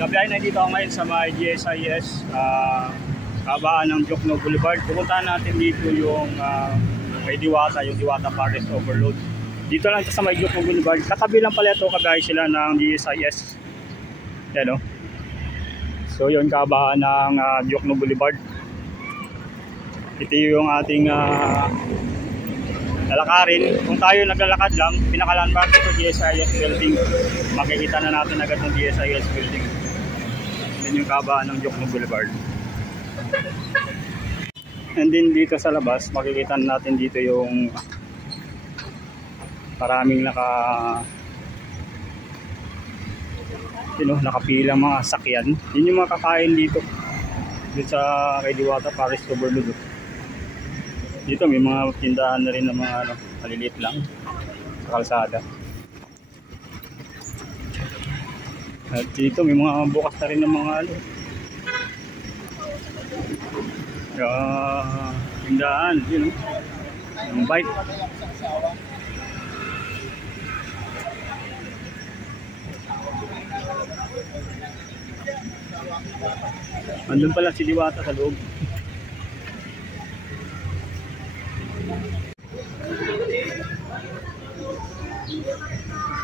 Gabi na dito ako ngayon sa may GSIS, kabaan ng Jokno Boulevard. Pupuntahan natin dito yung may Diwata, yung Diwata Forest Overload. Dito lang sa may Jokno Boulevard. Katabi lang pala ito, kagaya sila ng GSIS. Yan o. So yun, kabaan ng Jokno Boulevard. Ito yung ating lalakarin. Kung tayo naglalakad lang, pinakalandmark ito GSIS building. Makikita na natin agad ng GSIS building. Yan yung kabaan ng Jokno Boulevard. And then dito sa labas, makikita natin dito yung maraming nakapilang mga sakyan. Yun yung mga kakain dito sa kay Diwata Forest Overload. Dito may mga tindahan na rin ng mga maliliit lang sa kalsada. At dito may mga bukas na rin ng mga tindahan, yun, yung bike. Andun pala si Diwata sa loob.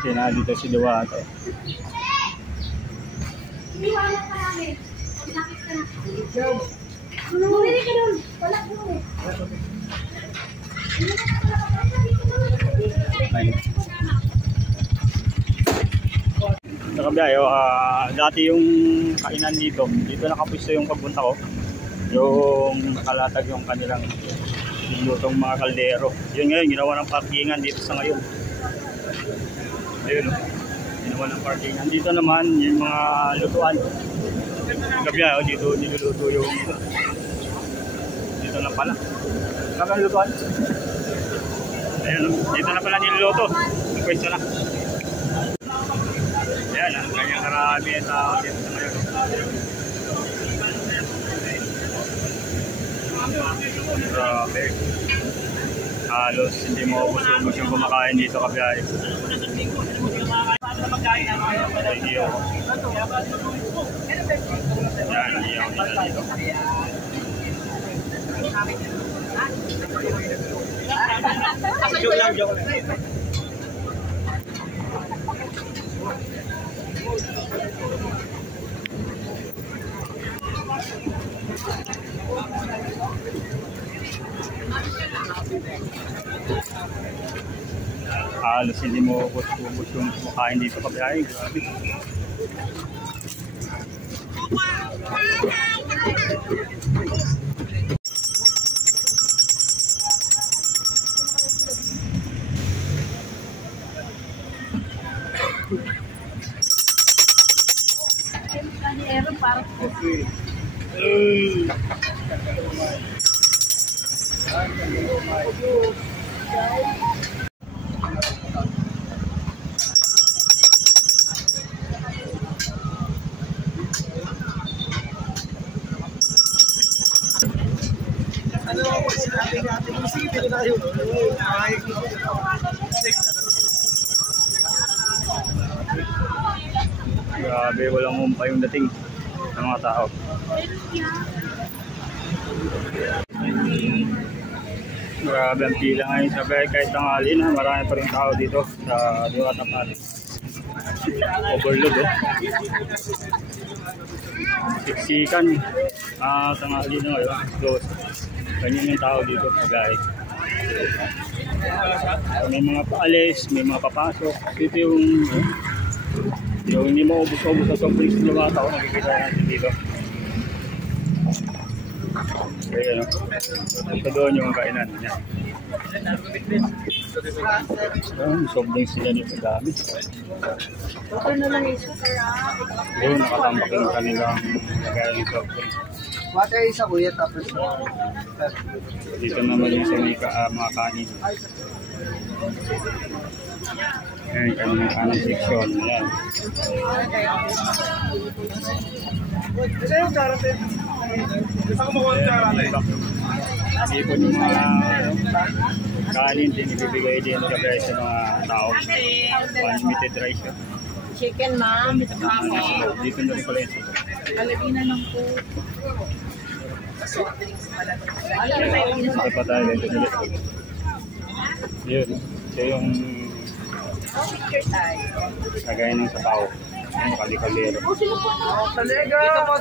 Kaya dito si Diwata. Iniwanan ka namin. Nakit ka na. Bumili ka doon. Wala doon eh. Sa kabiyayo, dati yung kainan dito nakapwisto yung pagpunta ko. Yung nakalatag yung kanilang lutong mga kaldero. Yun ngayon, ginawa ng parkingan dito sa ngayon. Ayun, ginawa ng parkingan. Dito naman, yung mga lutuan. Kabiyayo, dito niluluto yung dito na pala. Kami ang lutuan. Ayun, dito na pala niluluto. Pwesto na. Ayan, ang kanyang karami at dito sa ngayon. Grabe. Halos hindi mo ubos-ubos yung kumakain dito kabiyahe. Iyo. Yan, iyo nila dito. Joke lang. Halos hindi mo ubos yung kumakain dito kabiyahe. Grabe. Grabe, walang humpay yung dating ng mga tao. Grabe ang pila ngayon sa bahay kahit tanghali na. Marami pa rin tao dito sa Diwata Forest Overload. Siksikan. Tanghali na ngayon. So, ganyan yung tao dito sa bahay. May mga paalis, may mga papasok. Dito yung hindi mo ubos-ubos sa sobrang sa Diwata ko, nakikita natin dito. Kaya ito doon yung kainan niya. Sobrang sila dito dami. Doon nakatambak yung kanilang lagay ng sobrang. Water isa kuya tapos dito naman yung sa mga kanin. Ayan, kanyang kanin section. Ayan. Dito yung mga kanin din ibibigay din sa mga tao. Unlimited rice. chicken, ma'am. Dito na rin pala yun. Lalagina ng po. Sakit pa tayo dito ulit. Yun. Ito yung Picture tayo. kagaya ng sabaw. Yung kali-kalero.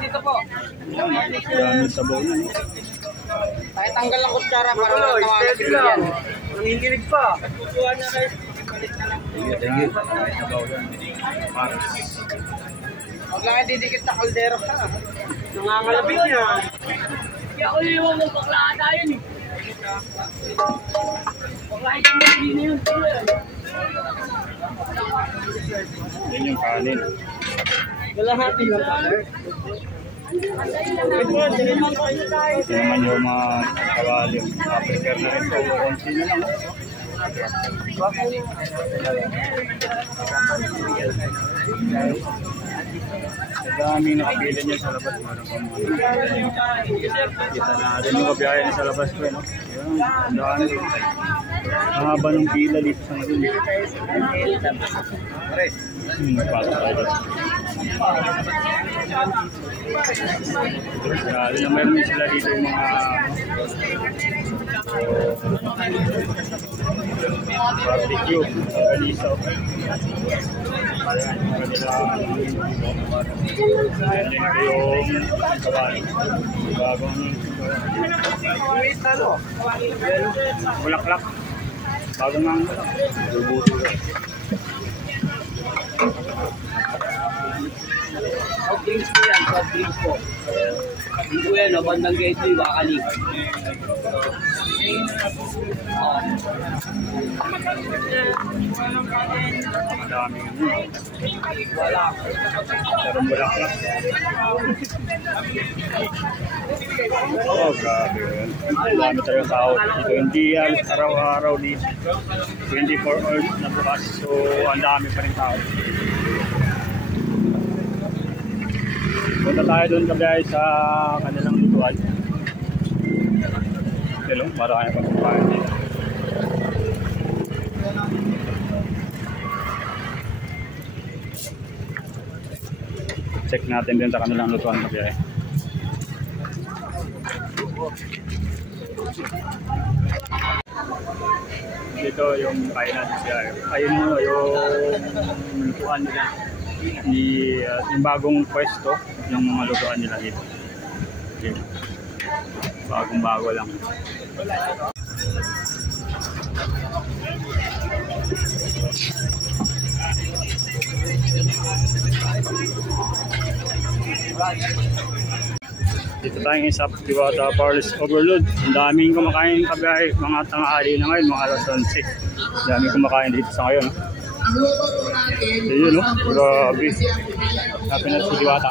Dito po. Maraming sabaw na. No? Tayo tanggal ng kutsara para matawanan sila yan. Nanginginig pa. Tingin. Sabaw yan. Paris. Huwag lang didikit sa kaldero ka. Nangangalabig niya. Kaya ko yung bakla tayo eh. Bakla yung hindi na yun. Yan yung kanin. Wala natin lang. Ito naman yung mga kawali. Prepare na rin ito. Konti na lang. Sa daming nakapila niya sa labas. Kita natin yung kabiyahe niya sa labas ko. No? Yan. Ang haba ng pila dito sa ngayon. Pasok tayo. Grabe na meron sila dito yung mga barbecue, kalisa. Ayan, yung kawali. Bagong bulaklak. Bagong nga Soft drinks po yan, soft drinks po. Hindi po yan, bandang gateway, Wakali. madaming Wala. sarong bulaklak. Oh, grabe yun. Dami talagang tao dito. Hindi araw-araw dito. 24 hours na bukas. So, ang dami pa rin tao. Punta tayo doon kabiyahe sa kanilang lutuan. Hello, marami pa kumain dito. Check natin din sa kanilang lutuan kabiyahe. Dito yung kainan siya. Ayun mo yung lutuan nila. Yung bagong pwesto, yung mga lutuan nila dito. Okay. Bagong-bago lang. Dito tayong isa, Diwata Paris Overload. Ang daming kumakain kabiyahe, mga tanghali na ngayon, mga alas 11. Ang daming kumakain dito sa ngayon. Ayun, no? Grabe. Happy na si Diwata.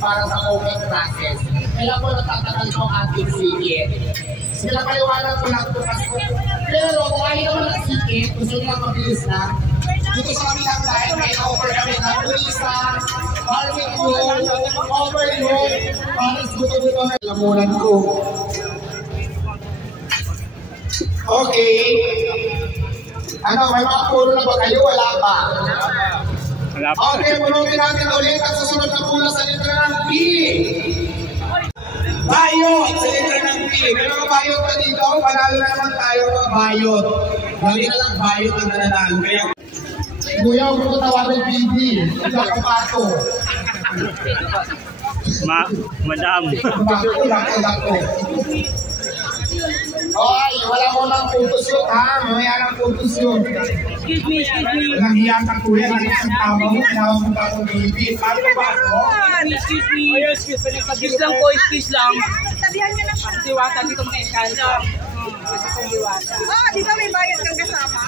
Para sa cooking process. Kaya po natatagal po ang ating sikit. Sila paliwanag ko lang po kasi. Pero kung ayaw naman ang sikit, gusto nila mabilis na. Dito sa kabilang tayo, may offer kami na pulisa, barbecue, overload, paris guto-guto na lamunan ko. Okay. Ano, may mga puro na ba kayo? Wala pa. Wala pa. Okay, punutin natin ulit ang susunod na pula sa litra ng P. Bayot sa litra ng P. May mga bayot na dito. Panalo na naman tayo mga bayot. Lagi na lang bayot ang nananalo. Kaya, kuya, huwag ko tawagin BB. Hindi ka pato. Madam. Lako. Oy, wala mo lang putos yun, ha? Mamaya lang putos yun. Excuse me. Walang hiyan ka, kuya. Nandang tama mo. Tinawag mo ba akong BB? Paano ba ako? Excuse me. Excuse lang po, excuse lang. Sabihan niyo na siya. Diwata, dito may engkanto. Gusto kong diwata. Di ba may bayad kang kasama?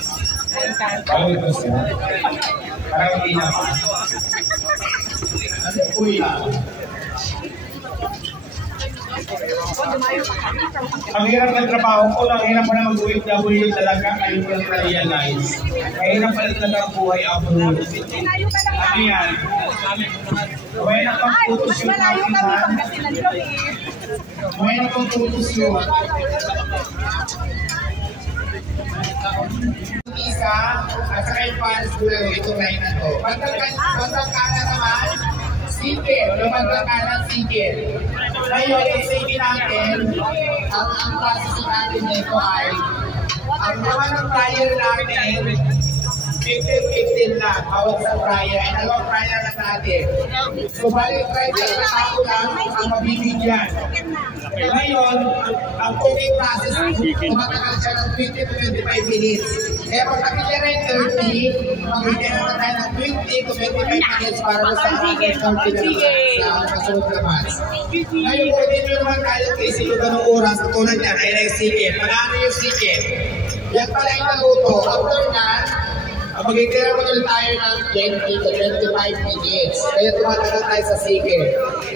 Engkanto. Ano ito siya? Parang hindi naman. Ano, kuya? Ang hirap ng trabaho ko, ang hirap pa na mag-OFW talaga, kayo ko lang na-realize. Mahirap pala talaga ang buhay abroad. Ano yan? May napagputos yung aking han. May napagputos yun. Isa, at saka yung Paris Bulalo, itong line na to. Bandang kanan naman, Sikil. Yung bandang kanan, Sikil. Ngayon, i-sige natin, ang processing natin dito ay, ang naman ng fryer natin, 15 lang, bawat sa fryer. Ay, dalawang fryer na natin. So, balik fryer na ako lang ang mabibigyan. Ngayon, ang cooking process, tumatagal siya ng 20 to 25 minutes. Kaya pag nakikita rin 30, magbigyan naman tayo ng 20 to 25 minutes para sa ating country na kasunod na months. Ngayon, kung hindi nyo naman kaya kasi yung ganong oras, tulad yan, ay yung sikip. Magano yung sikip? Yan pala yung naluto. After that, magiging ulit tayo ng 20 to 25 minutes. Kaya tumatagal tayo sa sikip.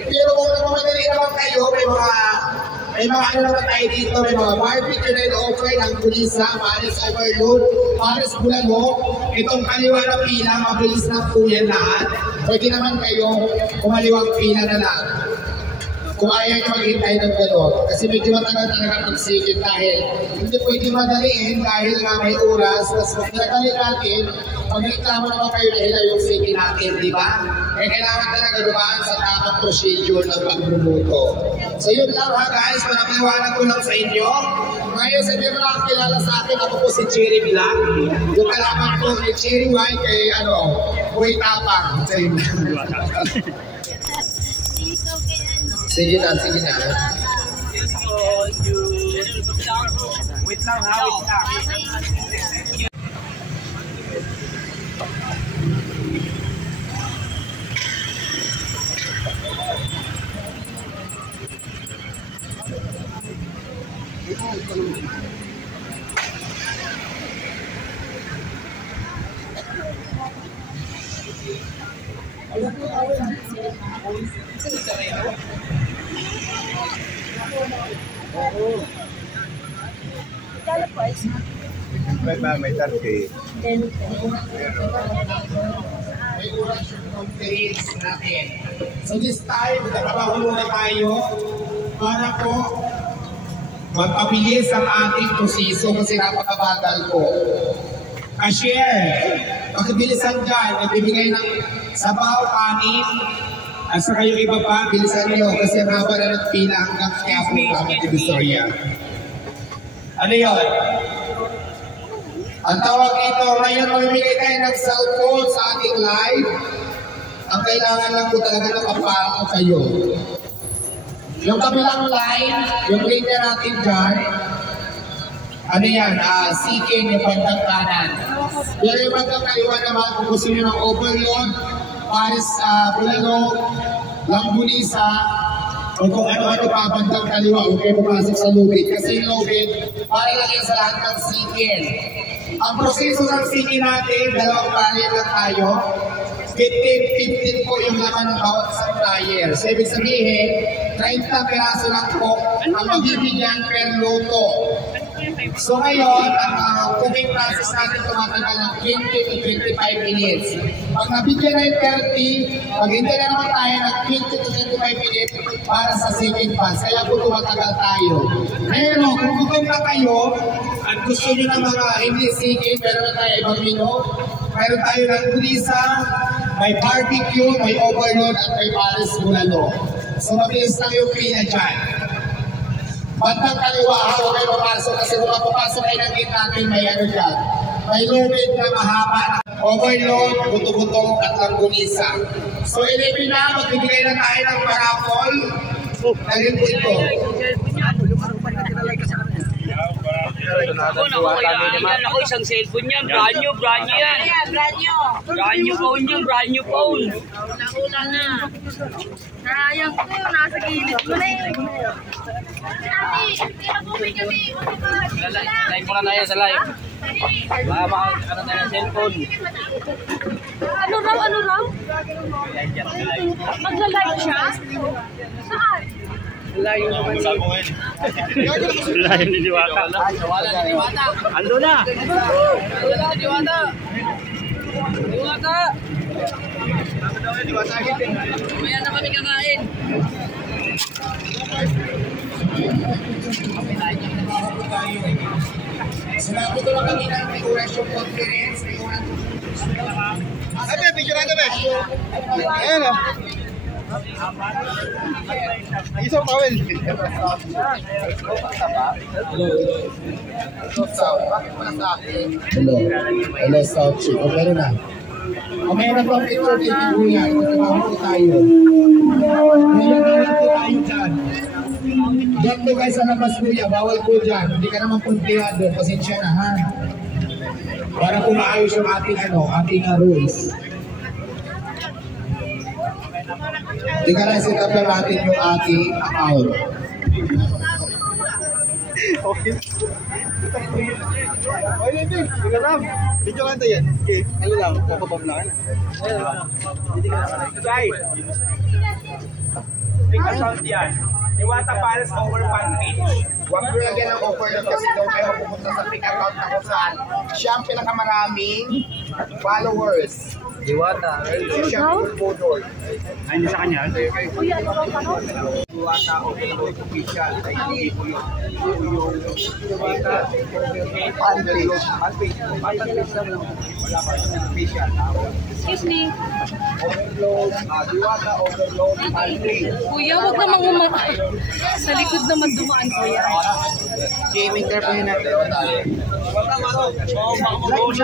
Pero kung nagmamadali naman kayo, may mga ano naman tayo dito, may mga barbecue na offer ng Pulisa, Paris Overload, Paris Bulalo. Itong kaliwa na pila, mabilis na po yan lahat. Pwede naman kayo kumaliwang pila na lang. Kung ayaw nyo maghintay ng gano'n. Kasi medyo matagal talaga pagsigit dahil hindi pwede madaliin dahil nga may oras. Tapos pag nagdali natin, pag-reklamo naman kayo na hila yung sigit natin, di ba? Eh kailangan talaga dumaan sa tamang procedure ng pagluluto. So yun lang ha guys, panakiwanag ko lang sa inyo. Ngayon sa mga lang kilala sa akin, ako po si Cherry Black. Yung kalaman ko ni Cherry White kay Kuy Tapang. Sa inyo. Sige na, sige na. Wait lang ha, wait lang. May tarke. May oras yung conference natin. So this time, nagpapahulo na tayo para po magpabilis ang ating proseso kasi napakabagal po. Cashier, pakibilisan dyan, nagbibigay ng sabaw, kanin, at saka yung iba pa, bilisan nyo kasi haba na ng pila hanggang Quiapo, Camp Divisoria. Ano yun? Ang tawag ito, ngayon mamimigay tayo ng cellphone sa ating live. Ang kailangan lang po talaga nakapako kayo. Yung kabilang line, yung linya natin dyan, ano yan, seeking yung bandang kanan. Pero yung bandang kaliwa naman, kung gusto nyo ng overload, Paris Bulalo, Lampunisa, o kung ano-ano pa bandang kaliwa, huwag kayo pumasok sa lubid. Kasi yung lubid, para lang yan sa lahat ng seeking. Ang proseso ng seeking natin, dalawang barrier lang tayo. 15 po yung laman ng bawat isang fryer. So, ibig sabihin, 30 peraso lang po ang mabibigyan per luto. So, ngayon, ang cooking process natin tumatagal ng 20 to 25 minutes. Pag nabigyan na yung 30, maghintay na naman tayo ng 20 to 25 minutes para sa second pass. Kaya po tumatagal tayo. Pero, kung gutom na kayo, at gusto nyo ng mga hindi second, meron na tayo ibang menu. Meron tayo ng Pulisa, may barbecue, may overload, at may Paris Bulalo. So, mabilis lang yung pina dyan. Bandang kaliwa, huwag kayo papasok kasi kung papasok ay naging natin may ano dyan. May lubid na mahaba na overload, buto-buto, at Lampunisa. So, ilipin na, magbibigay na tayo ng parapol. Dahil po ito. Ako isang cellphone niya, brand new yan. Brand new phone. Nauna na. Sayang ko, nasa gilid ko na eh. Live muna tayo sa live. Baka makakita tayo ng cellphone. Ano raw? Magla-live siya? Saan? Layo naman sa akin. Layo ni Diwata. Ando na. Diwata. Maya na kami kakain. Sinabi ko lang kanina may correction conference. Ate, picture natin ba? Ayan o. Isang towel. Hello. Hello, South Chick. O, meron na. O, meron po ang picture taking ko yan. Matatawa po tayo. Meron po tayo dyan. Diyan po kayo sa labas kuya. Bawal po dyan. Hindi ka naman puntiado. Pasensya na, ha? Para po maayos yung ating, ating rules. Tingnan na set up lang natin yung ating account. Okay. Okay, Levi. Tingnan lang. Video lang tayo yan. Okay. Ano lang, kapabab na ka na. Guys, big account yan. Iwata para sa over fan page. Huwag mo lagyan ng overload kasi doon kayo mapupunta sa fake account na kung saan siya ang pinakamaraming followers. Diwata. Siya ang followers. Ay, hindi sa kanya. Diwata overload official. Ay hindi po yun. Yung Diwata Fan page. Wala pa yung official. Excuse me. Overload, Diwata overload fan page. Kuya, huwag namang sa likod naman dumaan, kuya. Gaming care po yun natin.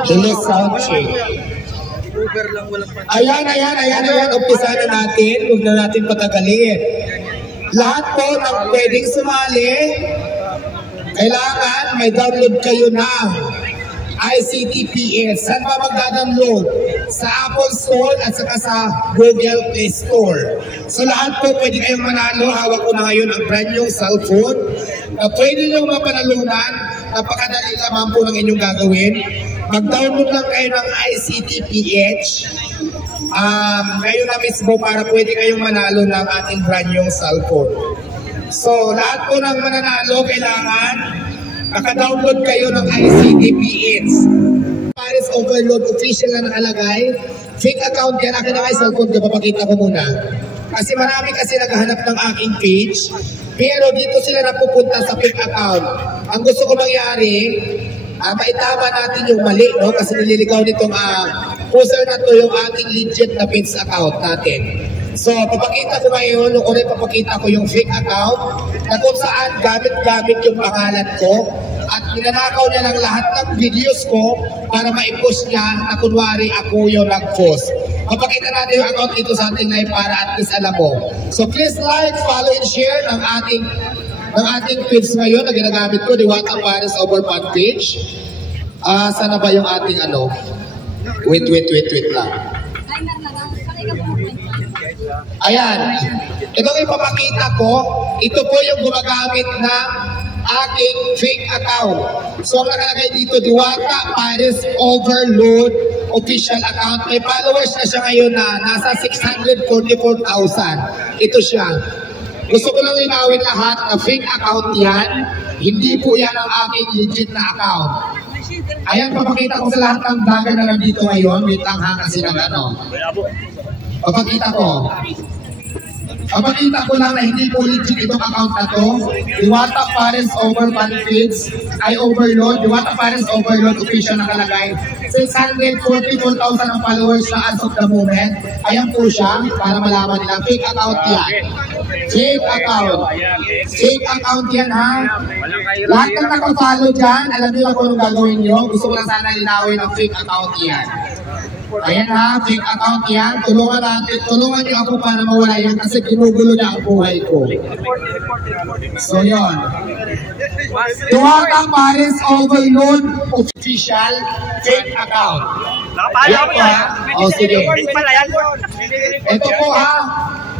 Hello, Sound Check. Uber lang walang pan. Ayan. Umpisa na natin. Huwag na natin patagalin. Lahat po ng pwedeng sumali, kailangan may download kayo ng ICTPS. Saan ba magda-download? Sa Apple Store at saka sa Google Play Store. So lahat po pwede kayong manalo. Hawak ko na ngayon ang brand new cellphone. Pwede nyo mapanalunan. Napakadali lamang po ng inyong gagawin. Mag-download lang kayo ng ICTPH. Ngayon na mismo para pwede kayong manalo ng ating brand new cellphone. So lahat po ng mananalo kailangan naka-download kayo ng ICTPH. Paris Overload official na nakalagay. Fake account yan. Akin na kayo cellphone ko. Papakita ko muna. Kasi marami kasi naghahanap ng aking page. Pero dito sila napupunta sa fake account. Ang gusto ko mangyari, maitama natin yung mali, no? Kasi nililigaw nitong user na to yung ating legit na page account natin. So, papakita ko ngayon, nung una papakita ko yung fake account na kung saan gamit-gamit yung pangalan ko at ninanakaw niya ng lahat ng videos ko para ma-post niya na kunwari ako yung nag-post. Papakita natin yung account dito sa ating live para at least alam mo. So, please like, follow, and share ng ating page ngayon na ginagamit ko, Diwata Paris Over Fan page. Sana ba yung ating Wait lang. Ayan. Itong ipapakita ko, ito po yung gumagamit ng aking fake account. So, ang nakalagay dito, Diwata Paris Overload official account. May followers na siya ngayon na nasa 644,000. Ito siya. Gusto ko lang linawin lahat na fake account yan. Hindi po yan ang aking legit na account. Ayan, papakita ko sa lahat ng vlogger na nandito ngayon. Wait lang ha, kasi papakita ko. Papakita ko lang na hindi po legit itong account na to. Diwata Paris Over Fan page ay Overload. Diwata Paris Overload official nakalagay. 644,000 ang followers na as of the moment. Ayan po siya para malaman nila. Fake account yan. Fake account. Fake account yan ha. Lahat ng nakafollow dyan, alam niyo kung anong gagawin nyo. Gusto ko lang sana linawin ang fake account yan. Ayan ha, fake account yan. Tulungan niyo ako para mawala yan kasi ginugulo na ang buhay ko. So yun. Diwata Paris Overload official fake account. Yan po ha. O sige. Ito po ha.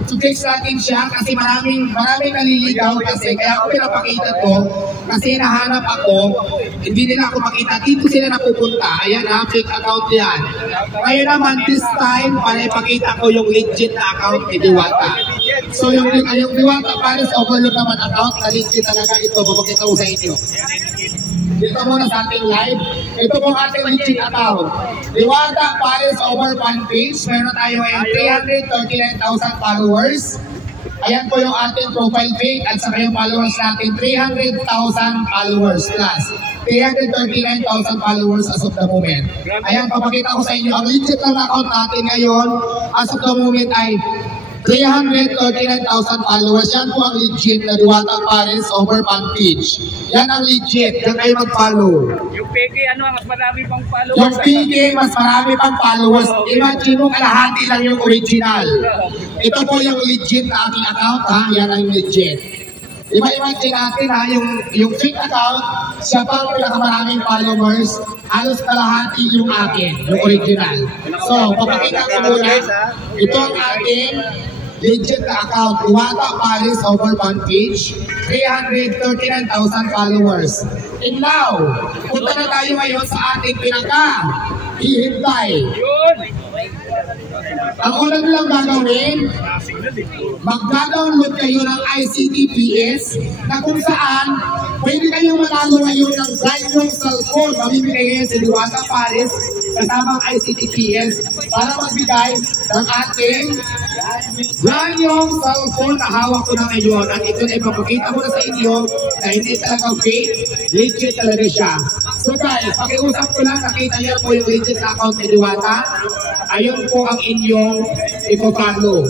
To-fix natin siya kasi maraming naliligaw kasi kaya ako pinapakita to kasi hinahanap ako, hindi nila ako makita. Dito sila napupunta. Ayan ha, fake account yan. Ngayon naman, this time, para ipakita ko yung legit na account ni Diwata. So yung Diwata Paris Overload naman account na legit talaga ito. Papakita ko sa inyo. Dito muna sa ating live. Ito po ating legit account. Diwata Paris Over Fan page. Meron tayo ngayon 339,000 followers. Ayan po yung ating profile pic at saka yung followers natin, 300,000 followers plus. 339,000 followers as of the moment. Ayan, papakita ko sa inyo, ang legit na account natin ngayon as of the moment ay 339,000 followers. Yan po ang legit na Diwata Pares over fan page. Yan ang legit. Yan kayo mag-follow. Yung peke, mas marami pang followers. Yung PK, mas marami pang followers. Imagine mo, kalahati lang yung original. Ito po yung legit na aking account, ha? Yan ang legit. Imagine natin, ha? Yung fake account, siya pa ang pinakamaraming followers. Halos kalahati yung akin, yung original. So, papakita ko muna. Ito ang ating legit na account, Diwata Pares over fan page, 339,000 followers. And now, punta na tayo ngayon sa ating pinaka-hihintay. Ang unang lang gagawin, mag-download kayo ng ICTPS na kung saan pwede kayong manalo ngayon ng brand new cellphone. Mamimigay ngayon si Diwata Pares kasamang ICTPS para magbigay ng ating brand new cellphone na hawak ko na ngayon. At ito ay papakita ko na sa inyo na hindi talaga fake, legit talaga siya. So guys, pakiusap ko lang, nakita niyo po yung legit na account ni Diwata. Ayun po ang inyong ipo-follow.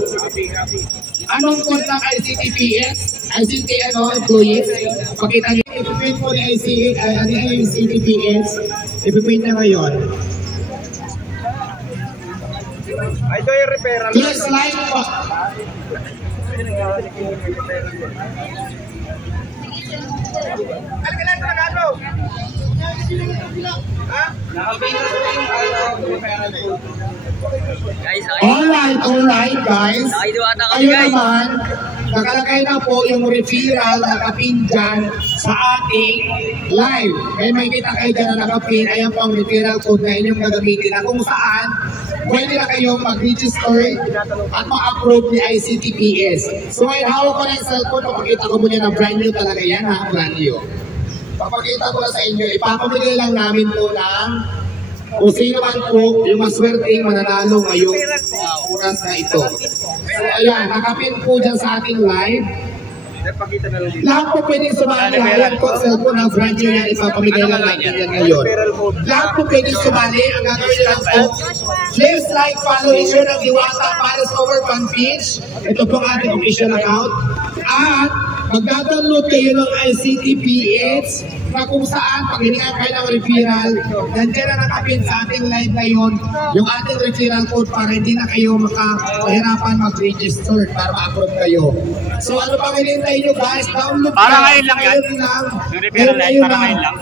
Anong code ng ICTPS? Employees? Pakita niyo, ipiprint po ni ICTPS. Ipiprint na ngayon. Ito yung referral. Please like po. Alright guys. Ayun naman, nakalagay na po yung referral na nakapin dyan sa ating live. Kaya may kita kayo dyan na nakapin, ayan po ang referral code na inyong gagamitin na kung saan pwede na kayong mag-register at ma-approve ni ICTPS. So ngayon, hawak ko na yung cellphone, papakita ko muna na brand new talaga yan, ha? Brand new. Papakita ko na sa inyo, ipapamigay lang namin po ng kung sino man po yung maswerteng mananalo ngayong oras na ito. So ayan, nakapin po dyan sa ating live. Lahat po pwedeng sumali. Ayan po, cellphone ng brand new yan. Ipapamigay lang natin yan ngayon. Lahat po pwedeng sumali. Ang gagawin nyo lang po, please like, follow, and share ng Diwata Pares over fan page. Ito po ang ating official account. At magda-download kayo ng ICTPS na kung saan pag hiningan kayo ng referral, nandiyan na nakapin sa ating live ngayon yung ating referral code para hindi na kayo makahirapan mag-register para ma-approve kayo. So ano pang hinihintay nyo guys? Download para kayo. ngayon lang yan. Yung referral na para ngayon lang.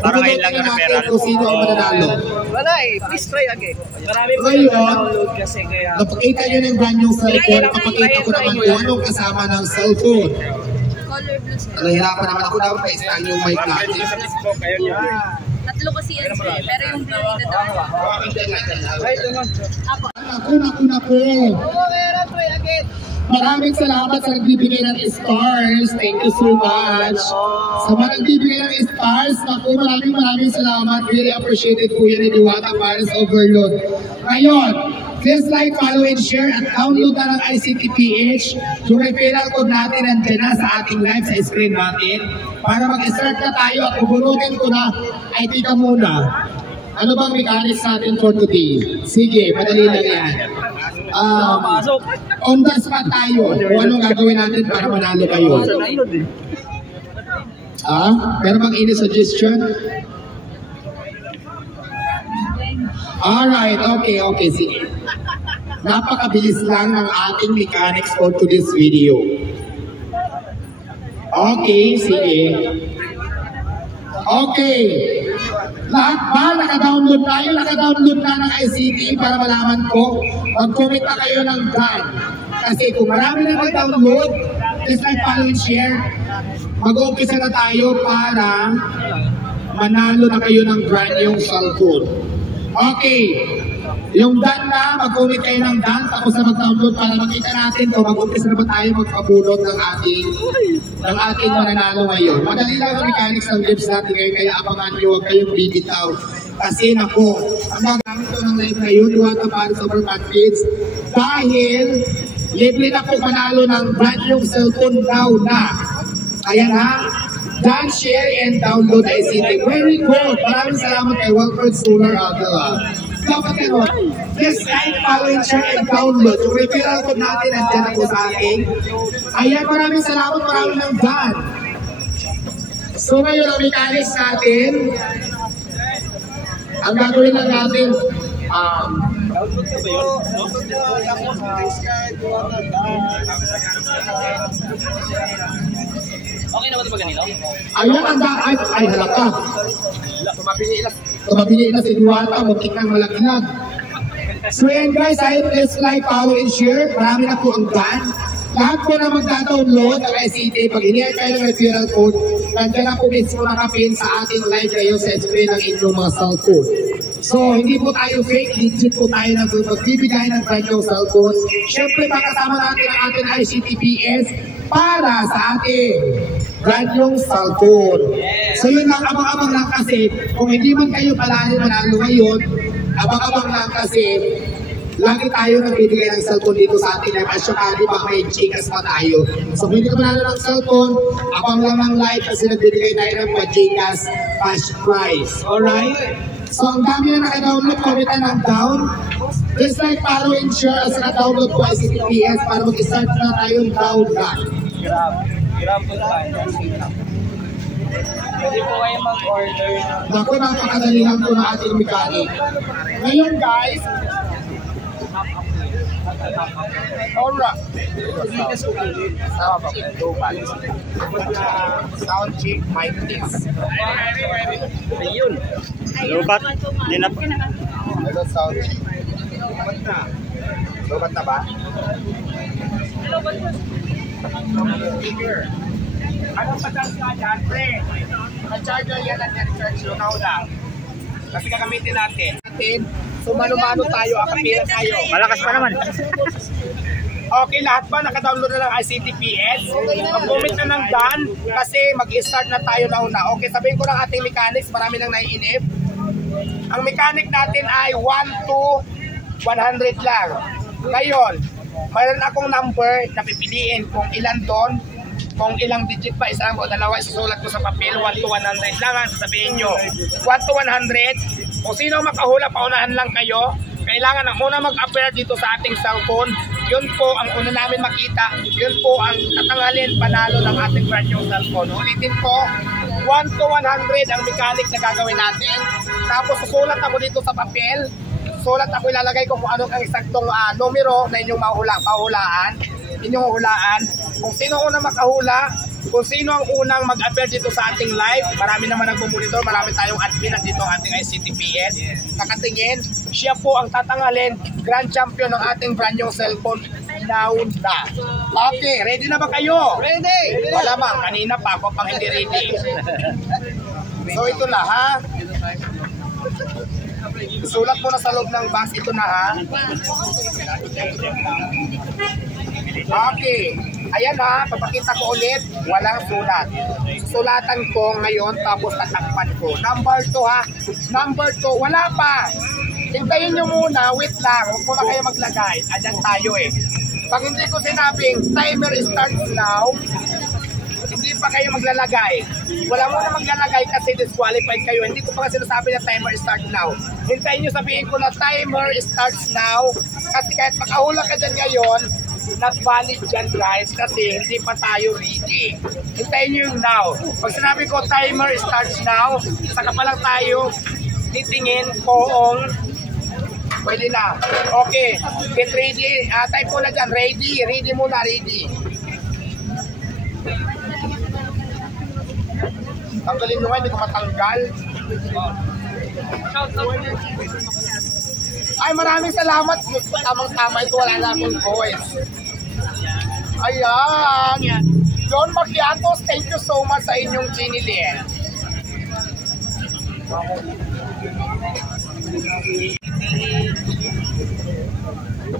Para ngayon lang yung referral. Kung sino ang mananalo. Wala please try again. Marami po ngayon, download kasi kaya. napakita nyo ng brand new cellphone, papakita ko naman kung anong kasama ng cellphone. Nahihirapan naman ako dapat pa-stand yung mic natin. Tatlo kasi yan siya, pero yung blue ito daw. Naku po. Maraming salamat sa nagbibigay ng stars. Thank you so much. Sa mga nagbibigay ng stars, naku, maraming salamat. Really appreciated po yan ni Diwata Pares Overload. Ngayon, please like, follow, and share at download na ng ICTPH. Yung referral code natin nandiyan na sa ating live sa screen natin. Para mag-start na tayo at bubunutin ko na. Ay, tika muna. Ano bang mechanics natin for today? Sige, madali lang yan. On the spot tayo. Kung anong gagawin natin para manalo kayo. Meron bang any suggestion? Alright, okay, sige. Napakabilis lang ng ating mechanics for today's video. Okay, sige. Okay. Lahat ba naka-download tayo? Naka-download na ng ICT para malaman ko. Mag-comment na kayo ng brand. Kasi kung marami na nag-download, please like, follow, and share. Mag-uumpisa na tayo para manalo na kayo ng brand yung cellphone. Okay. Yung done na, mag-comment kayo ng done, tapos na mag-download para makita natin kung mag-umpisa na ba tayo magpabunot ng ating mananalo ngayon. Madali lang ang mechanics ng lips natin ngayon, kaya abangan nyo, huwag kayong bibitaw. Kasi nako, ang gagamit ko ng live ngayon, Diwata Pares over fan page, dahil libre na po manalo ng brand new cellphone now na. Ayan ha. Dan, share, and download ICT. Very good. Maraming salamat kay Walford Solar Avila. Dapat kayo, please like, follow, and share, and download. Yung referral code natin, nandiyan na po sa akin. Ayan, maraming salamat. Maraming ng Dan. So ngayon, ang mechanics natin, ang gagawin lang natin, Okay na ba ito ba ganito? ayan ang ay halata. Tumabili na si Duwata, mukik ng malaglag. So yan guys, ayun, let's like, follow, and share. Marami na po ang Dan. Lahat po na magda-download ng ICT, pag hindi kayo ng referral code, nandiyan na po mismo nakapin sa ating live kayo sa screen ng inyong mga cellphone. So, hindi po tayo fake, legit po tayo na magbibigay ng brand new cellphone. Siyempre, makasama natin ang ating ICTPS para sa ating brand new cellphone. So, yun lang, abang-abang lang kasi, kung hindi man kayo manalo ngayon, abang-abang lang kasi, lagi tayo nagbibigay ng cellphone dito sa atin at saka di ba may Gcash pa tayo. So kung hindi ka manalo ng cellphone, abang lang ng live kasi nagbibigay tayo ng Gcash cash prize. Alright? So ang dami na naka-download, comment ng down. Just like, follow, and share at saka download po ICTPS para mag-start na tayong down na. Grab po tayo. Pwede po kayo mag-order. Naku, napakadali lang po na ating mechanic. Ngayon guys, alright. Sound check, mic test. Ayun. Lubat. Hindi na po. Hello, sound check. Lubat na ba? Anong patas nga dyan, pre? Ang charger yan at charge yun na. Kasi gagamitin natin. So mano-mano tayo, akapilan tayo. Malakas pa naman. Okay, lahat ba naka-download na ng ICTPS? Mag-comment na ng Dan kasi mag-start na tayo na una. Okay, sabihin ko ng ating mechanics, marami nang naiinip. Ang mechanic natin ay 1 to 100 lang. Ngayon, mayroon akong number na pipiliin kung ilan doon, kung ilang digit pa, isa o dalawa, isusulat ko sa papel, 1 to 100 lang ang sasabihin nyo. 1 to 100, kung sino makahula, paunahan lang kayo. Kailangan na muna mag-appear dito sa ating cellphone. Yun po ang una namin makita. Yun po ang tatangalin panalo ng ating brand new cellphone. Ulitin po, 1 to 100 ang mechanic na gagawin natin. Tapos susulat ako dito sa papel. Sulat ako, ilalagay ko kung anong ang eksaktong numero na inyong mahulaan. Inyong hulaan. Kung sino unang makahula, kung sino ang unang mag-appear dito sa ating live, marami naman nagmumonitor, marami tayong admin at dito ang ating ICTPS. Nakatingin, siya po ang tatangalin, grand champion ng ating brand new cellphone, now na. Okay, ready na ba kayo? Ready! Malamang, kanina pa ako pang hindi ready. So ito na ha. Sulat mo na sa loob ng box, ito na ha. Okay. Ayan ha, papakita ko ulit, walang sulat. Sulatan ko ngayon, tapos tatakpan ko. Number 2 ha. Number 2, wala pa. Hintayin nyo muna, wait lang. Huwag muna kayo maglagay. Ayan tayo eh. Pag hindi ko sinabing, timer starts now, hindi pa kayo maglalagay. Wala mo na maglalagay kasi disqualified kayo. Hindi ko pa nga sinasabi na timer start now. Hintayin nyo, sabihin ko na timer starts now. Kasi kahit makahula ka dyan ngayon, not valid dyan guys kasi hindi pa tayo ready. Hintayin nyo yung now. Pag sinabi ko timer starts now, saka pa lang tayo titingin kung pwede na. Okay, get ready. Type ko na dyan, ready. Ready muna, ready. Tanggalin nyo nga, hindi ko matanggal. Ay, maraming salamat. Tamang-tama ito, wala na akong voice. Ayan. John Maciatos, thank you so much sa inyong chinilin.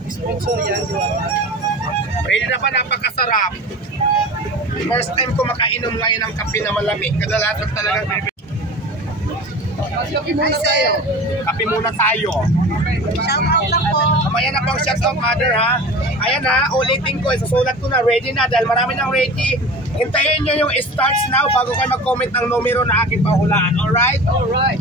Sponsor yan. Ready na pa, napakasarap. First time ko makainom ngayon ng kape na malamig. Kadalasan talagang Kape muna tayo. Kape muna tayo. Shout out lang po. Mamaya na pang shoutout, mother, ha? Ayan ha, ulitin ko. Isusulat ko na. Ready na dahil marami nang ready. Hintayin nyo yung starts now bago kayo mag-comment ng numero na aking pahulaan. Alright? Alright.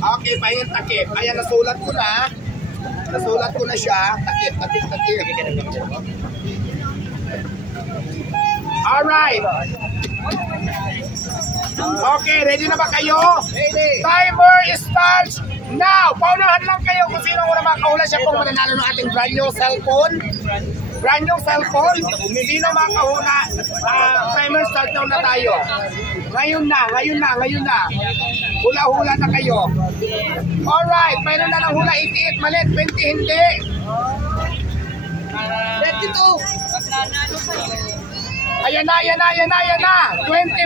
Okay, pahingin takip. Ayan, nasulat ko na. Nasulat ko na siya. Takip. Alright. Okay, ready na ba kayo? Ready. Timer starts now. Paunahan lang kayo kung sino una makahula. Siya pong mananalo ng ating brand new cellphone. Brand new cellphone. Sino makahula? Timer start now na tayo. Ngayon na. Hula-hula na kayo. Alright, mayroon na ng hula 88, mali, 20 hindi. 22. Ayan na. 20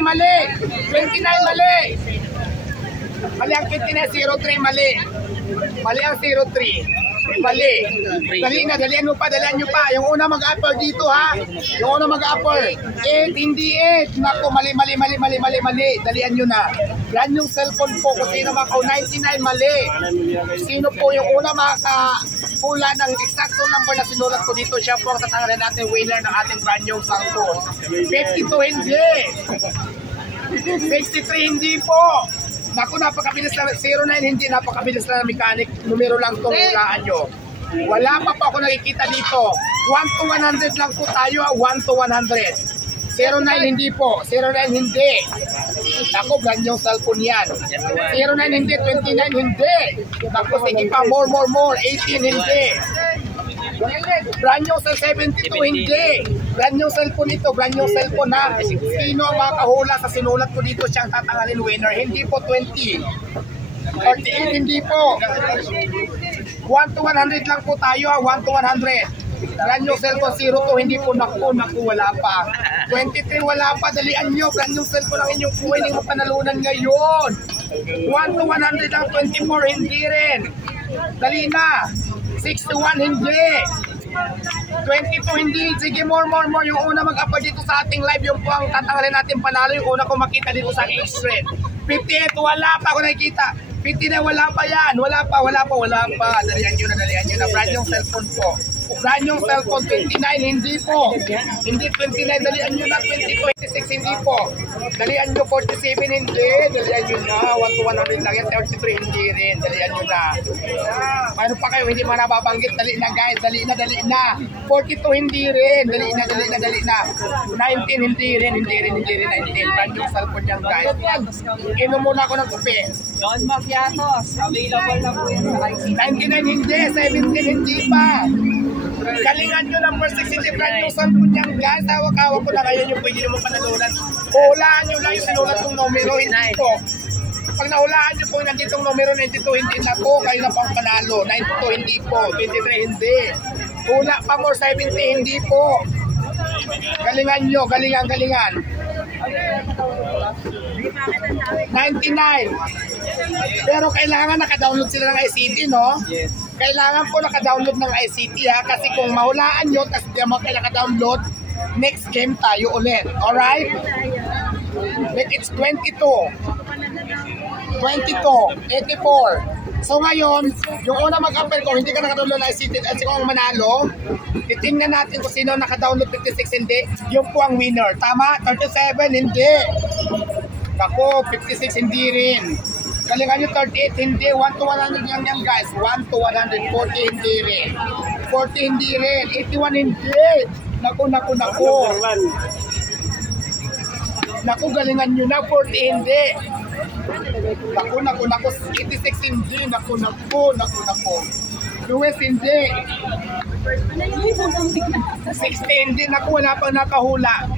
mali. 29 mali. Mali ang 29, 03 mali. Mali ang 03. Mali. Dalian nyo pa. Yung una mag-upper dito, ha. Yung una mag-upper. 8, hindi 8. Naku, mali. Dalian nyo na. Yan yung cellphone po. Kung sino makaw 99, mali. Sino po yung una makahula ng exacto number na sinulat ko dito. Siya po ang tatanggalin natin winner ng ating brand new cellphone. 52, hindi. 63, hindi po. Naku, napakabilis na 09, hindi napakabilis na mechanic. Numero lang itong hulaan nyo. Wala pa po ako nakikita dito. 1 to 100 lang po tayo. 1 to 100. 09 hindi po. 09 hindi. Naku, brand new cellphone yan. 09 hindi. 29 hindi. Naku, sige pa. More. 18 hindi. Brand new cellphone 72 hindi. Brand new cellphone ito. Brand new cellphone na. Sino ang makahula sa sinulat ko dito siyang tatangalin winner? Hindi po 20. 48 hindi po. 1 to 100 lang po tayo. 1 to 100. Brand new cellphone 02 hindi po. Naku, wala pa. 23 wala pa. Dalian nyo. Brand new cellphone ang inyong kuha. Hindi mo panalunan ngayon. 1 to 100 lang. 24 hindi rin. Dali na. 61 hindi. 22 hindi. Sige, more. Yung una mag-upload dito sa ating live, yung po ang tatanggalin natin panalo. Yung una ko makita dito sa aking X-Red. 58, wala pa ako nakikita. 59, wala pa yan. Wala pa. Dalian nyo na. Brand yung cellphone po. Brand yung cellphone, 29, hindi po. Hindi 29, dalian nyo na. 26, hindi po. Dalian nyo, 47, hindi. Dalian nyo na. 1 to 100 lang yan. 33, hindi rin. Dalian nyo na. Paano pa kayo? Hindi mo nababanggit. Dali na, guys. Dali na. 42, hindi rin. Dali na. 19, hindi rin. 19. Brand yung cellphone yan, guys. Inom muna ako ng kape. Don Macchiatos, available na po yan sa ICT. 99 hindi, 17 hindi pa. Galingan nyo number 6 hindi brand yung cellphone niyan, guys. Hawak-hawak ko na kayo yung pwede nyo panalunan. Hulaan nyo lang yung sinulat kong numero, hindi po. Pag nahulaan nyo po nandito yung numero 92, hindi na po. Kayo na pang panalo. 92 hindi po. 23 hindi. Hula pa more 70 hindi po. Galingan nyo, galingan. 99. Pero kailangan naka-download sila ng ICT, no? Yes. Kailangan po naka-download ng ICT, ha? Kasi kung mahulaan nyo, kasi di mo kayo naka-download, next game tayo ulit. Alright? Like it's 22. 84. So ngayon, yung una mag-appel ko, hindi ka naka-download ng ICT at kung ang manalo, titingnan natin kung sino naka-download 56 hindi. Yung po ang winner. Tama? 37 hindi. Ako, 56 hindi rin. Galingan nyo 38 hindi. 1 to 100 lang yan, guys. 1 to 100. 40 hindi rin. 40 hindi rin. 81 hindi. Naku. Naku, galingan nyo na. 40 hindi. Naku. 86 hindi. Naku. Luwes hindi. 60 hindi. Naku, wala pang nakahula.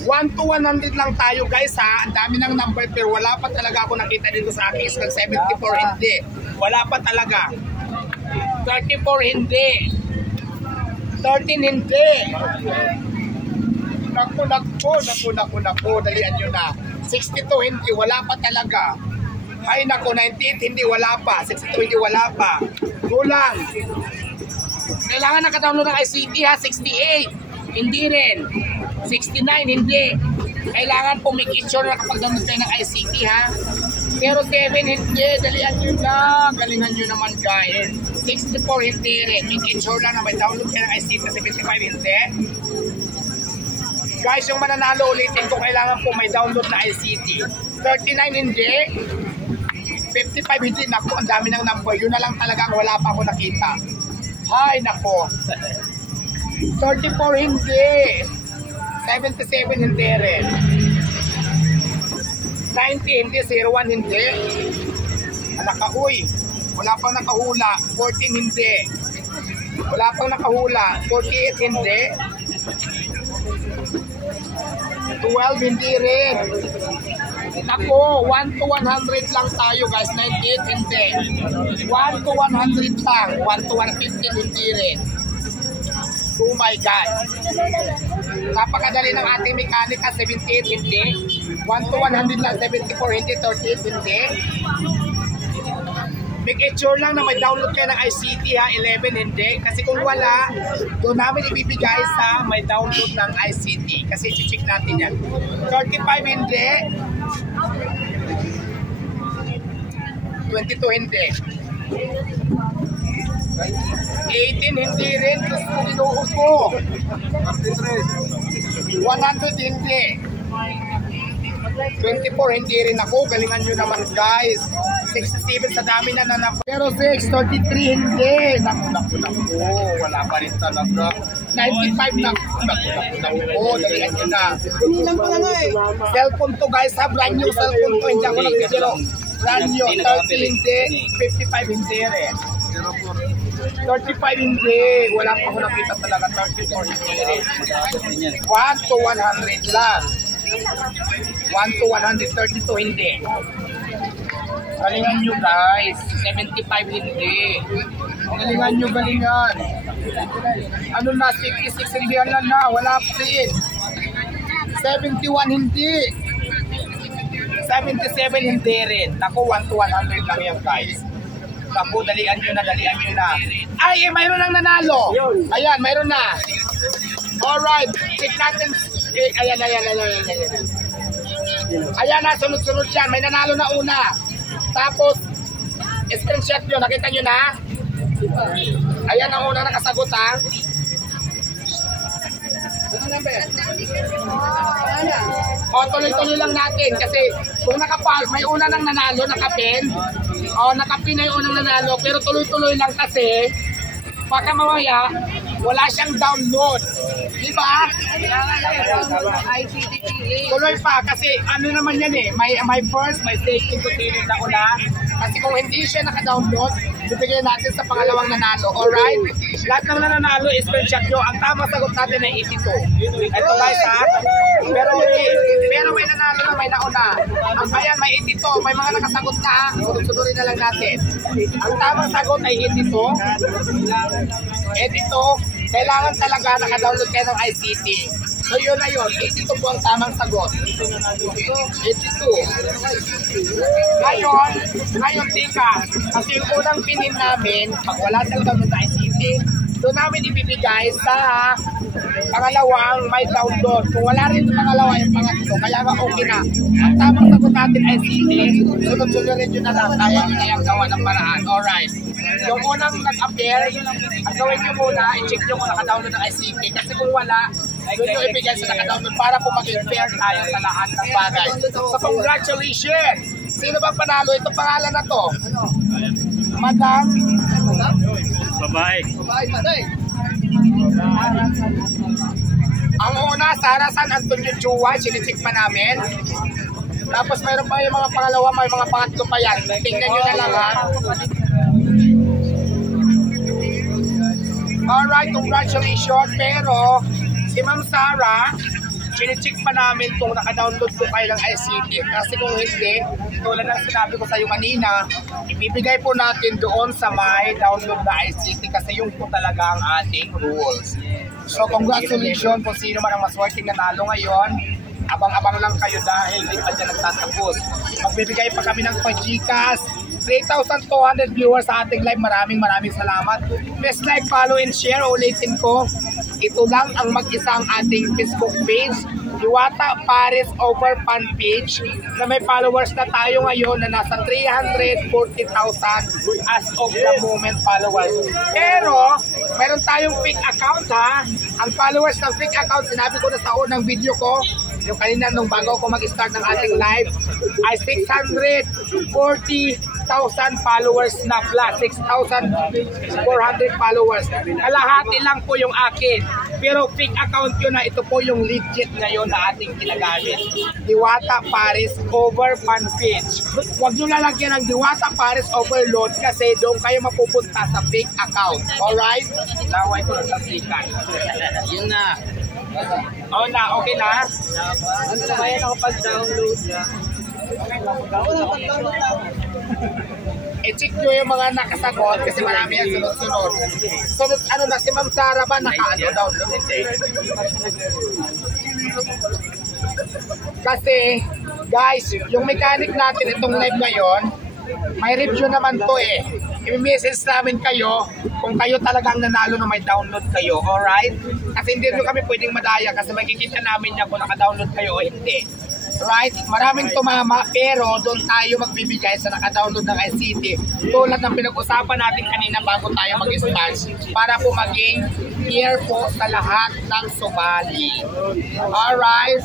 1 to 100 lang tayo, guys, ha. Ang dami ng number pero wala pa talaga ako nakita dito sa akin. 74 hindi. Wala pa talaga. 34 hindi. 13 hindi. Naku. Dalian nyo na. 62 hindi. Wala pa talaga. Ay, naku. 98 hindi. Wala pa. 62 hindi. Wala pa. Kulang. Kailangan naka-download ng ICT, ha. 68. Hindi rin. 69, hindi. Kailangan po make sure na kapag download kayo ng ICT ha. 07, hindi. Dalian nyo lang. Galingan nyo naman guys. 64, hindi rin. Make sure lang na may download kayo ng ICT. 75, hindi. Guys, yung mananalo ulitin ko, kailangan po may download na ICT. 39, hindi. 55, hindi. Naku, ang dami ng number. Yun na lang talagang wala pa ako nakita. Hay, nako. 34, hindi. 77, hindi rin. 90, hindi. 01, hindi. Uy. Wala pang nakahula. 14, hindi. Wala pang nakahula. 48, hindi. 12, hindi rin. Ako, 1 to 100 lang tayo guys. 98, hindi. 1 to 100 lang. 1 to 150, hindi rin. Oh my God. Napakadali ng ating mekanika. 78, hindi. 1 to 100 lang. 74, hindi. 38, hindi. Make sure lang na may download kayo ng ICT ha. 11, hindi. Kasi kung wala, doon namin ibibigay sa may download ng ICT. Kasi i-check natin yan. 35, hindi. 22, hindi. 18, hindi rin. Gusto ko ginuupo. 100, hindi. 24, hindi rin ako. Galingan nyo naman guys. 67 sa dami na nanap. Pero 6, 33, hindi. Naku. Wala pa rin talaga. 95, naku. Dalihan nyo na. Cellphone to guys ha. Brand new cellphone to. Hindi ako nagbibiro. Brand new. 30, hindi. 55, hindi rin. 35, hindi. Wala pa ako nakita talaga. 34, hindi rin. 1 to 100 lang. 1 to 132, hindi. Galingan nyo guys. 75, hindi. Galingan nyo, galingan. Ano na, 66, hindi na. Wala pa rin. 71, hindi. 77, hindi rin. Naku, 1 to 100 lang yan guys. Naku, dalian nyo na. Ay, mayroon nang nanalo. Ayan, mayroon na. Alright, check natin. Ayan. Ayan na, sunod-sunod yan. May nanalo na una. Tapos, screenshot nyo. Nakita nyo na? Ayan ang unang nakasagot ha. O, tuloy-tuloy lang natin. Kasi kung nakapal, may una nang nanalo, nakapin. O, nakapin na yung unang nanalo. Pero tuloy-tuloy lang kasi baka mamaya, wala siyang download. Diba? Tuloy pa kasi ano naman yan eh. May first, may second, continuing na una. Kasi kung hindi siya naka-download, bibigyan natin sa pangalawang nanalo. Alright? Lahat ng nanalo, screenshot nyo. Ang tamang sagot natin ay 82. Ito guys ha. Pero may nanalo na, may nauna. Ayan, may 82. May mga nakasagot na ha. Sunod-sunurin na lang natin. Ang tamang sagot ay 82. Kailangan talaga naka-download kayo ng ICT. So yun na yun, 82 po ang tamang sagot. 82. Ngayon tika, kasi yung unang pinin namin, pag wala siyang download ng ICT, doon namin ibibigay sa pangalawang may download. Kung wala rin yung pangalawa, yung pangatlo, kaya nga okay na. Ang tamang sagot natin ICT, sunod-sunod rin yun na lang, kaya nyo na yung gawa ng paraan. Alright. Yung unang nag-appear, ang gawin nyo muna, i-check nyo kung naka-download ng ICT. Kasi kung wala, doon nyo ibigay sa naka-download para po maging fair tayo sa lahat ng bagay. So congratulations! Sino bang panalo? Ito pangalan na to. Madam? Babae. Ang una, Sara San Antonio Chua, sinicheck pa namin. Tapos mayroon pa yung mga pangalawa, may mga pangatlo pa yan. Tingnan nyo na lang ha. Alright, congratulations. Pero si Ma'am Sarah, sinicheck pa namin kung naka-download po kayo ng ICT. Kasi kung hindi, tulad ng sinabi ko sa iyo kanina, ibibigay po natin doon sa may download na ICT kasi yung po talaga ang ating rules. So congratulations kung sino man ang maswerteng nanalo ngayon. Abang-abang lang kayo dahil hindi pa dyan nagtatapos. Magbibigay pa kami ng pag-Gcash. 3,200 viewers sa ating live. Maraming salamat. Please like, follow, and share. Ulitin ko. ito lang ang mag-isang ating Facebook page, Diwata Paris Over Fan page, na may followers na tayo ngayon na nasa 340,000 as of the moment followers. Pero, meron tayong fake account ha. Ang followers ng fake account, sinabi ko na sa unang video ko, yung kanina nung bago ako mag-start ng ating live, ay 640,000 followers na plus, 6,400 followers. Kalahati lang po yung akin. Pero fake account yun na ito po yung legit ngayon na ating ginagamit. Diwata Paris Over Fan page. Huwag nyo lalagyan ng Diwata Paris Overload kasi doon kayo mapupunta sa fake account. Alright? Laway ko na sa sikat. Yun na. Oh na, okay na? Ano ba yan ako pag-download niya? I-check nyo yung mga nakasagot kasi marami yan sunod-sunod. Sunod, ano na, si Ma'am Sara ba naka-download? Hindi. Kasi, guys, yung mechanic natin itong live ngayon, may review naman to eh. I-message namin kayo kung kayo talagang nanalo na may download kayo, alright? Kasi hindi nyo kami pwedeng madaya kasi makikita namin yan kung naka-download kayo o hindi. Right? Maraming tumama pero doon tayo magbibigay sa naka-download ng ICT tulad ng pinag-usapan natin kanina bago tayo mag-start para po maging clear po sa lahat ng sumali. Alright?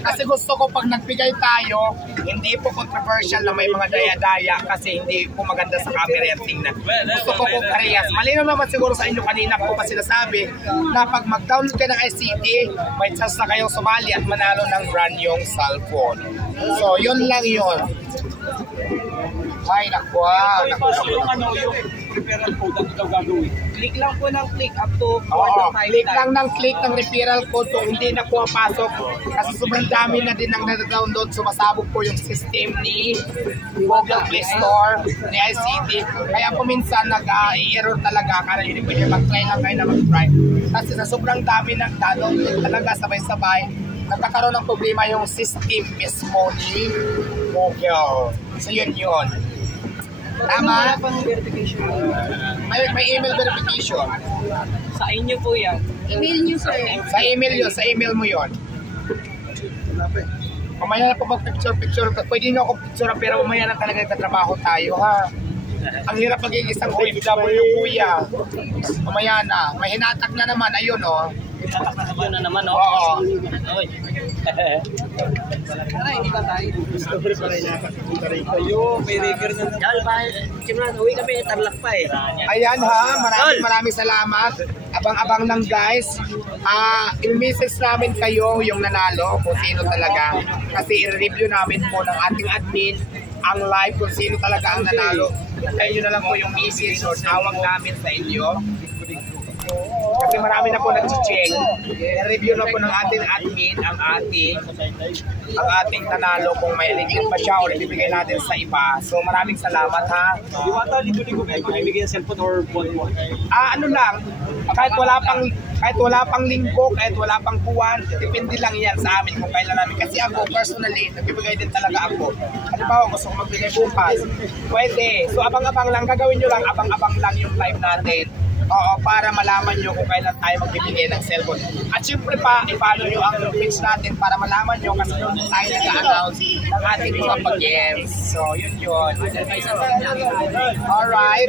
Kasi gusto ko pag nagbigay tayo, hindi po controversial na may mga daya-daya kasi hindi po maganda sa camera yung tingnan. Gusto ko po parehas. Malinaw naman siguro sa inyo kanina po pa sinasabi na pag mag-download ka ng ICT, may chance na kayong sumali at manalo ng brand yung cellphone. So, yun lang yun. Ay, naku. Referral code ang ikaw gagawin. Click lang po ng click up to 4 Oo, to 5 click times. lang ng click ng referral code kung hindi na po pasok kasi sobrang dami na din ang na-download, sumasabog po yung system ni Google Play Store, ni ICT. Kaya po minsan nag-error talaga kaya hindi pwede mag-try lang kayo na mag-try. Kasi sa sobrang dami ng download talaga sabay-sabay, nagkakaroon ng problema yung system mismo ni Google. So yun. Tama? Verification. May email verification. Sa inyo po yan. Email nyo, sir. Sa email yun, sa email mo yun. Mamaya na po mag-picture. Pwede nyo ako picture pero mamaya na talaga nagtatrabaho tayo ha. Ang hirap maging isang OFW kuya. Mamaya na. May hinatak na naman. Ayun o. Yun na naman, no? Oo. Oy. Hindi ba tayo? Discovery pala nakakapunta rin. Ayo, may rigger na naman. Yan, Kimran, uwi kami, tarlak pa eh. Ayan ha. Maraming salamat. Abang-abang lang guys. Il-message namin kayo yung nanalo kung sino talaga. Kasi i-review namin po ng ating admin ang live kung sino talaga ang nanalo. Kayo na lang po yung message or tawag namin sa inyo. Kasi marami na po nag-check. I-review na po ng ating admin ang ating nanalo kung may legit pa siya o ibibigay natin sa iba. So maraming salamat ha. Diwata, ligo-ligo kayo magbibigay ng cellphone or phone mo? Ano lang, kahit wala pang linggo, kahit wala pang buwan, depende lang yan sa amin kung kailan namin. Kasi ako, personally, nagbibigay din talaga ako. Halimbawa, gusto ko magbigay bukas. Pwede. So, abang-abang lang. Gagawin nyo lang, abang-abang lang yung live natin. Oo, para malaman nyo kung kailan tayo magbibigay ng cellphone. At syempre pa, i-follow nyo ang page natin para malaman nyo kasi doon tayo nag-announce ng ating mga pag-games. So, yun. Alright.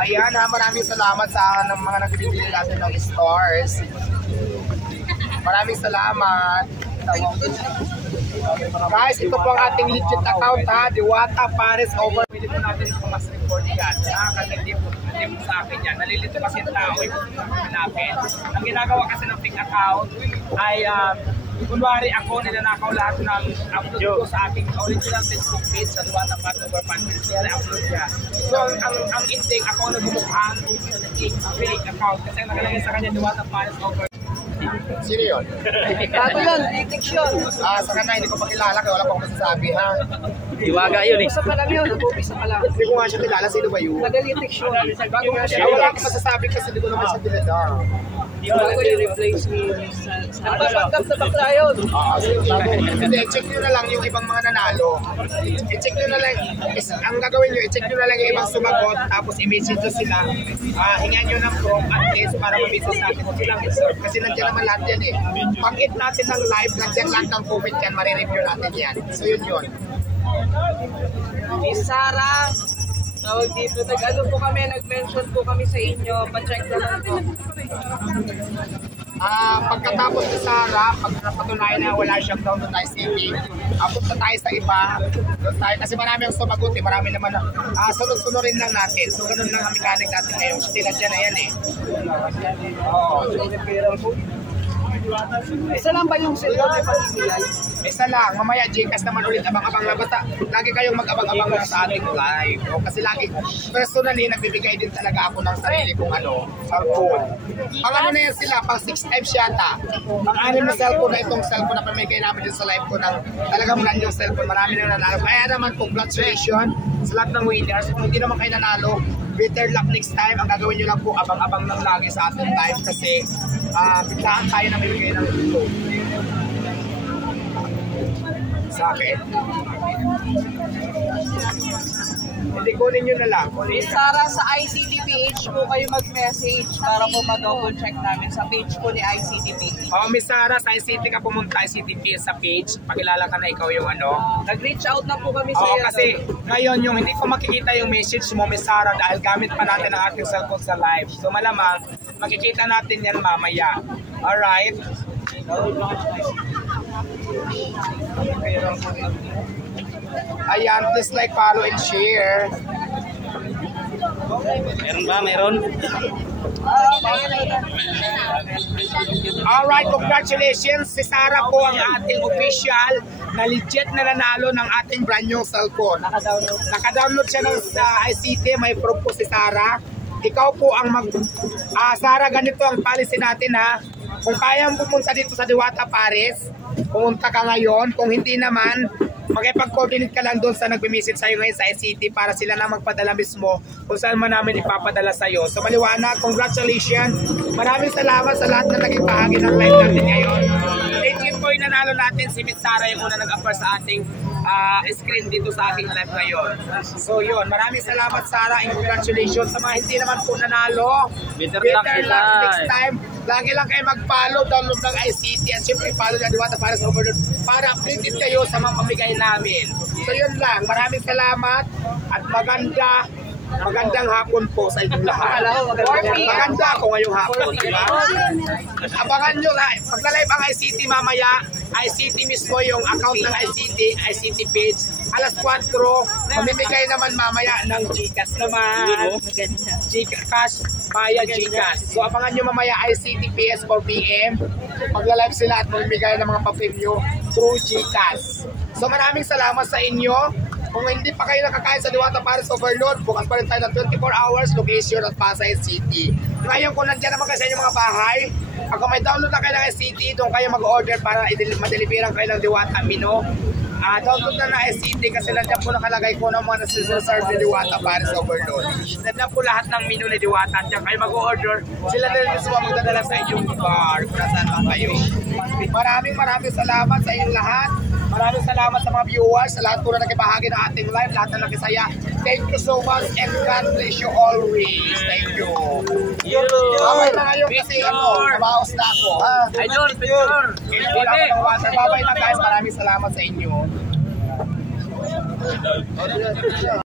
Ayan ha, maraming salamat sa mga nagbibigay natin ng stars. Maraming salamat. Guys, ito po ang ating legit account ha, Diwata Paris Over. Pwede po natin ito mas record yan. Kasi hindi po sa akin yan. Nalilito kasi yung tao yung hanapin. Ang ginagawa kasi ng fake account ay kunwari ako nilanakaw lahat ng upload ko sa aking original Facebook page sa Diwata Paris Over Fan page. Kaya upload niya. So ang ending ako na bumukhang fake account kasi nakalagay sa kanya Diwata Paris Over. Sino yun? Bago yun, titiks yun. Sa kanila, hindi ko pa kilala kaya wala pa akong masasabi ha. Iwaga yun eh. Isa pa lang yun, nag-umpisa pa lang. Hindi ko nga siya kilala, sino ba yun? Tagal-titiks yun. Bago mo siya Wala akong masasabi kasi hindi ko naman siya kilala. bago yung replace ni nagpapagkap na bakla yun. Hindi, check nyo na lang yung ibang mga nanalo. I-check nyo na lang, ang gagawin nyo, i-check nyo na lang yung ibang sumagot, tapos i-message nyo sila. Hingan nyo ng proof at least para ma-message natin kung silang deserve. Kasi nandiyan naman lahat yan eh. Pag-hit natin ng live, nandiyan lahat ng comment yan, marireview natin yan. So yun. Miss Sarah, tawag dito, nag-ano po kami, nag-mention po kami sa inyo, pa-check na lang po. Pagkatapos ni Sarah, pag napatunayan na wala siyang download ICT, punta tayo sa iba. Doon tayo, kasi marami ang sumagot eh, marami naman na sunod-sunurin lang natin. So ganun lang ang mechanic natin ngayon. Sila dyan na yan eh. Isa lang ba yung sila may pag-ibigay? Isa lang, mamaya Gcash naman ulit abang-abang lang. Basta lagi kayong mag-abang-abang lang sa ating live. Kasi lagi, personally, nagbibigay din talaga ako ng sarili kong cellphone. Pang na yan sila, pang 6 times yata. Pang 6 na cellphone na itong cellphone na pamigay namin din sa live ko ng talagang brand yung cellphone. Marami na nanalo. Kaya naman, congratulations sa lahat ng winners. Kung hindi naman kayo nanalo, better luck next time. Ang gagawin nyo lang po, abang-abang lang lagi sa ating live kasi biglaan tayo na bibigay ng ito. Sa akin. Hindi, kunin nyo na lang. Miss Sarah, sa ICTPH po kayo mag-message para po ma-double check namin sa page po ni ICTPH. Miss Sarah, sa ICT ka pumunta, ICTPH sa page. Pakilala ka na ikaw yung Nag-reach out na po kami sa iyo. kasi ngayon yung hindi ko makikita yung message mo, Miss Sarah, dahil gamit pa natin ang ating cellphone sa live. So malamang, makikita natin yan mamaya. Alright? Ayan, please like, follow, and share. Meron ba? Meron? Alright, congratulations. Si Sarah po ang ating official na legit na nanalo ng ating brand new cellphone. Naka-download siya ng ICT. May proof po si Sarah. Ikaw po ang Sarah, ganito ang policy natin ha. Kung kaya mo pumunta dito sa Diwata Paris, pumunta ka ngayon. Kung hindi naman, magipag-coordinate ka lang doon sa nagbe-message sa'yo ngayon sa ICT para sila na magpadala mismo kung saan man namin ipapadala sa'yo. So maliwanag, congratulations. Maraming salamat sa lahat na naging bahagi ng live natin ngayon. Legit po yung nanalo natin, si Miss Sarah yung una nag-offer sa ating screen dito sa aking live ngayon. So yun, maraming salamat Sarah and congratulations sa mga hindi naman po nanalo. Better luck next time. Lagi lang kayo mag-follow, download ng ICT at syempre follow na Diwata Paris Overload para updated kayo sa mga pamigay namin. So yun lang, maraming salamat at magandang hapon po sa inyong lahat. Maganda ako ngayong hapon, di ba? Abangan nyo, pagla-live ang ICT mamaya, ICT mismo yung account ng ICT page. Alas 4, mamimigay naman mamaya ng Gcash naman. Gcash, via Gcash. So abangan nyo mamaya ICT PS 4 PM. Pagla-live sila at mamimigay ng mga pa-preview through Gcash. So maraming salamat sa inyo. Kung hindi pa kayo nakakain sa Diwata Paris Overload, bukas pa rin tayo ng 24 hours location at Pasay City. Ngayon kung nandiyan naman kasi yung mga bahay, pag may download na kayo ng SCT, doon kayo mag-order para madeliveran kayo ng Diwata Mino. Download na SCT kasi nandiyan po nakalagay ko ng mga nasiserve ni Diwata Paris Overload. Nandiyan po lahat ng menu ni Diwata. Diyan kayo mag-order. Sila na rin mismo magdadala sa inyong bar kung nasaan lang kayo. Maraming salamat sa inyong lahat. Maraming salamat sa mga viewers, sa lahat po na nagkibahagi ng ating live, lahat na nakisaya. Thank you so much and God bless you always. Thank you. Babay na ngayon kasi nabaos na ako. Idol, picture. Babay na guys, maraming salamat sa inyo.